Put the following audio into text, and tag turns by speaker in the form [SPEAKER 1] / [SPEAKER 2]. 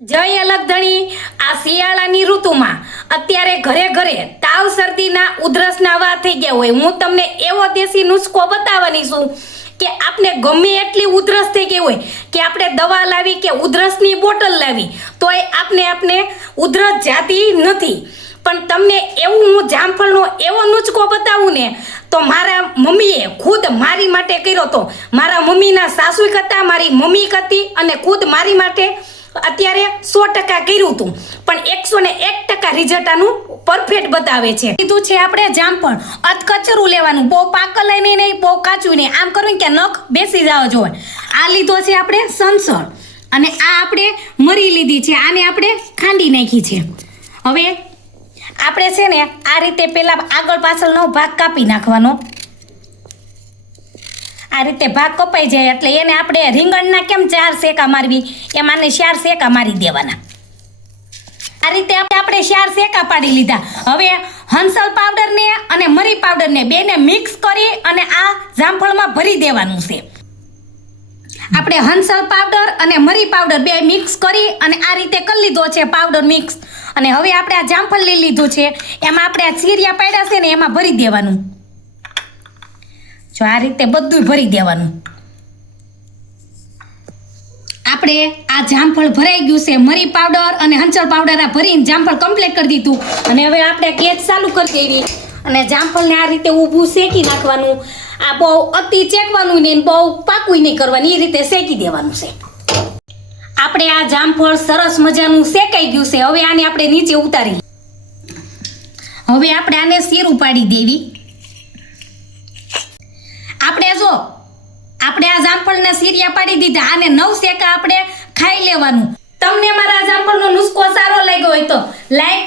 [SPEAKER 1] જય અલગધણી, આ શિયાળાની ઋતુમાં. અત્યારે ઘરે ઘરે તાવ શરદીના ઉધરસના વા થઈ ગયા હોય. હું તમને એવો દેશી નુસ્ખો બતાવવાની છું કે આપને ગમે એટલી ઉધરસ થઈ ગઈ હોય કે આપણે દવા લાવી કે ઉધરસની બોટલ લાવી, તોય આપને આપને ઉધરસ જાતી નથી. પણ તમને એવું હું જામફળનો એવો નુચકો બતાવું ને, તો મારા મમ્મીએ ખુદ મારી માટે કર્યો તો. મારા મમ્મીના સાસુ હતા મારી મમ્મી હતી અને ખુદ મારી માટે અત્યારે સો ટકા કર્યું હતું પણ એકસો ને એક ટકા રિઝલ્ટ આનું પરફેક્ટ બતાવે છે. કીધું છે આપણે જામફળ અધકચરું લેવાનું. બહુ પાકલ નહીં નહીં બહુ કાચું નહીં આમ કરવું કે નખ બેસી જાવ જો આ લીધો છે આપણે સંસળ અને આ આપણે મરી લીધી છે. આને આપણે ખાંડી નાખી છે. હવે આપણે છે ને આ રીતે પહેલાં આગળ પાછળનો ભાગ કાપી નાખવાનો. આ રીતે ભાગ કપાઈ જાય એટલે એને આપણે રીંગણના કેમ ચાર શેકા મારવી એમાંને ચાર શેકા મારી દેવાના. આ રીતે આપણે ચાર શેકા પાડી લીધા. હવે હંસલ પાવડરને અને મરી પાવડરને બેને મિક્સ કરી અને આ જામફળમાં ભરી દેવાનું છે. આપણે હંસલ પાવડર અને મરી પાવડર બે મિક્સ કરી અને આ રીતે કરી લીધો છે પાવડર મિક્સ. અને હવે આપણે આ જામફળ લઈ લીધું છે. એમાં આપણે આ ચીરિયા પાડ્યા છે ને એમાં ભરી દેવાનું. જો આ રીતે બધું ભરી દેવાનું. આપણે આ જામફળ ભરાઈ ગયું છે, મરી પાવડર અને હંચળ પાવડર આ ભરીને જામફળ કમ્પ્લીટ કરી દીધું. અને હવે આપણે ગેસ ચાલુ કરી દેવી. અને જામફળને આ રીતે ઊભું શેકી નાખવાનું. આ બહુ અતિ ચેકવાનું નહીં બહુ પાકું નહીં કરવાનું, એ રીતે શેકી દેવાનું છે. આપણે આ જામફળ સરસ મજાનું શેકાઈ ગયું છે, હવે આને આપણે નીચે ઉતારી હવે આપણે આને શીર ઉપાડી દેવી. આપણે જો, આપણે આ જામફળના સીરિયા પાડી દીધા, આને નવ શેકા આપણે ખાઈ લેવાનું. તમને મારા જામફળનો નુસ્ખો સારો લાગ્યો હોય તો લાઈક